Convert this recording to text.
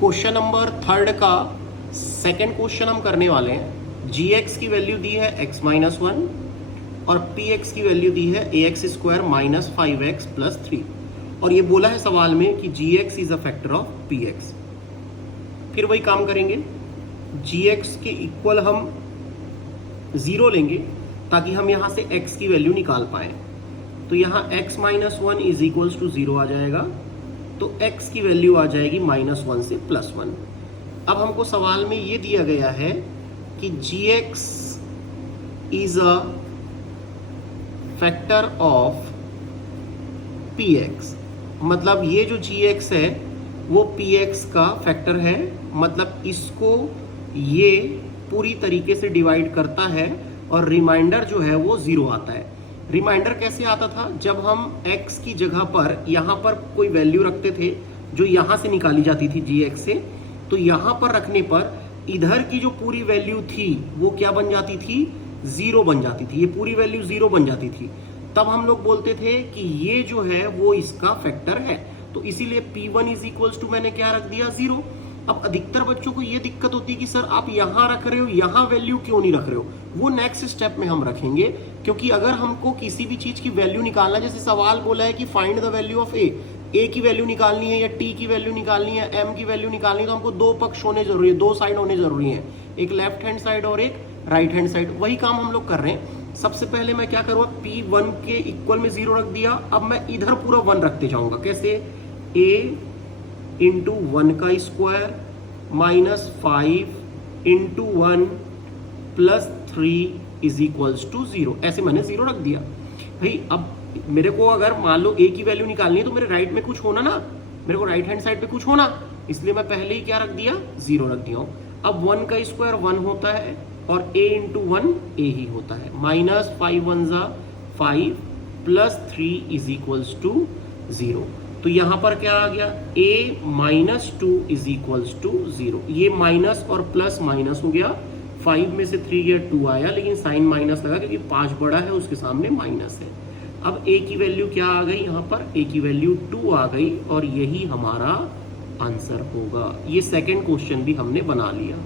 Question number 3 का second question हम करने वाले हैं। gx की वैल्यू दी है x माइनस 1 और px की वैल्यू दी है ax square minus 5x plus 3 और ये बोला है सवाल में कि gx is a factor of px। फिर वही काम करेंगे, gx के इक्वल हम 0 लेंगे ताकि हम यहां से x की वैल्यू निकाल पाए। तो यहां x minus 1 is equals to 0 आ जाएगा, तो x की वैल्यू आ जाएगी -1 से +1। अब हमको सवाल में ये दिया गया है कि gx is a factor of px, मतलब ये जो gx है वो px का फैक्टर है, मतलब इसको ये पूरी तरीके से डिवाइड करता है और रिमाइंडर जो है वो 0 आता है। रिमाइंडर कैसे आता था? जब हम x की जगह पर यहां पर कोई वैल्यू रखते थे जो यहां से निकाली जाती थी gx से, तो यहां पर रखने पर इधर की जो पूरी वैल्यू थी वो क्या बन जाती थी? 0 बन जाती थी। ये पूरी वैल्यू 0 बन जाती थी। तब हम लोग बोलते थे कि ये जो है वो इसका फैक्टर है। तो इसीलिए p1 इज इक्वल्स टू मैंने क्या रख दिया? 0। अब अधिकतर बच्चों को ये दिक्कत होती है कि सर आप यहां रख रहे हो, यहां वैल्यू क्यों नहीं रख रहे हो? वो नेक्स्ट स्टेप में हम रखेंगे, क्योंकि अगर हमको किसी भी चीज की वैल्यू निकालना, जैसे सवाल बोला है कि फाइंड द वैल्यू ऑफ ए की वैल्यू निकालनी है या टी की वैल्यू निकालनी है, एम की वैल्यू निकालनी है, तो हमको दो पक्ष होने जरूरी है, दो साइड होने जरूरी है, एक लेफ्ट हैंड साइड और एक राइट हैंड साइड। वही काम हम लोग कर रहे हैं। सबसे पहले मैं क्या करूंगा, P1 के इक्वल में 0 रख दिया। अब मैं इधर पूरा 1 रखते जाऊंगा। कैसे? a इंटू 1 का square minus 5 into 1 plus 3 is equals to 0। ऐसे मैंने 0 रख दिया। भाई अब मेरे को अगर मान लो a की वैल्यू निकालनी है तो मेरे राइट में कुछ होना ना, मेरे को राइट हैंड साइड पे कुछ होना, इसलिए मैं पहले ही क्या रख दिया? 0 रख दिया हूं। अब 1 का स्क्वायर 1 होता है और a इंटू 1 a ही होता है। माइनस 5 1 जा 5 प्लस 3 इज इक्वल्स टू 0। तो यहां पर क्या आ गया? a minus 2 is equals to 0। ये माइनस और प्लस माइनस हो गया। 5 में से 3 गया 2 आया, लेकिन साइन माइनस लगा क्योंकि 5 बड़ा है, उसके सामने माइनस है। अब a की वैल्यू क्या आ गई? यहां पर a की वैल्यू 2 आ गई और यही हमारा आंसर होगा। ये सेकंड क्वेश्चन भी हमने बना लिया।